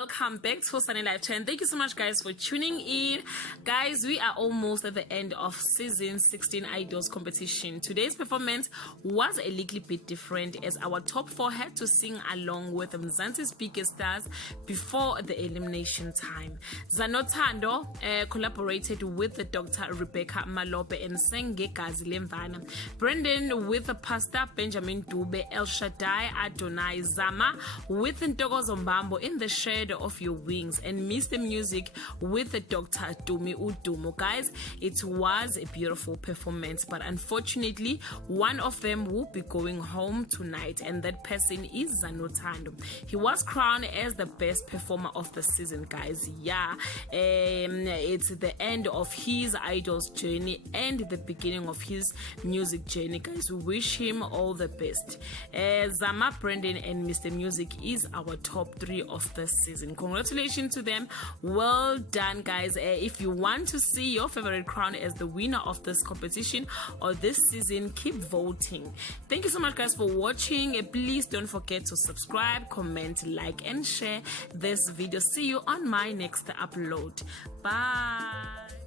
welcome back to Sunny Life 10. Thank you so much, guys, for tuning in. Guys, we are almost at the end of season 16 Idols competition. Today's performance was a little bit different as our top 4 had to sing along with Mzansi's biggest stars before the elimination time. Zanothando collaborated with Dr. Rebecca Malope and sang Gegazi Lemvana. Brendan with Pastor Benjamin Dube, El Shaddai Adonai, Zama with Ntokozo Mbambo in the Shade of Your Wings, and Mr. Music with Dr. Dumi Udumo. Guys, it was a beautiful performance, but unfortunately one of them will be going home tonight, and that person is Zanothando. He was crowned as the best performer of the season, guys. It's the end of his Idols journey and the beginning of his music journey, guys. We wish him all the best. Zama, Brendan and Mr. Music is our top 3 of the season. Congratulations to them. Well done, guys. If you want to see your favorite crown as the winner of this competition or this season, keep voting. Thank you so much, guys, for watching. Please don't forget to subscribe, comment, like and share this video. See you on my next upload. Bye.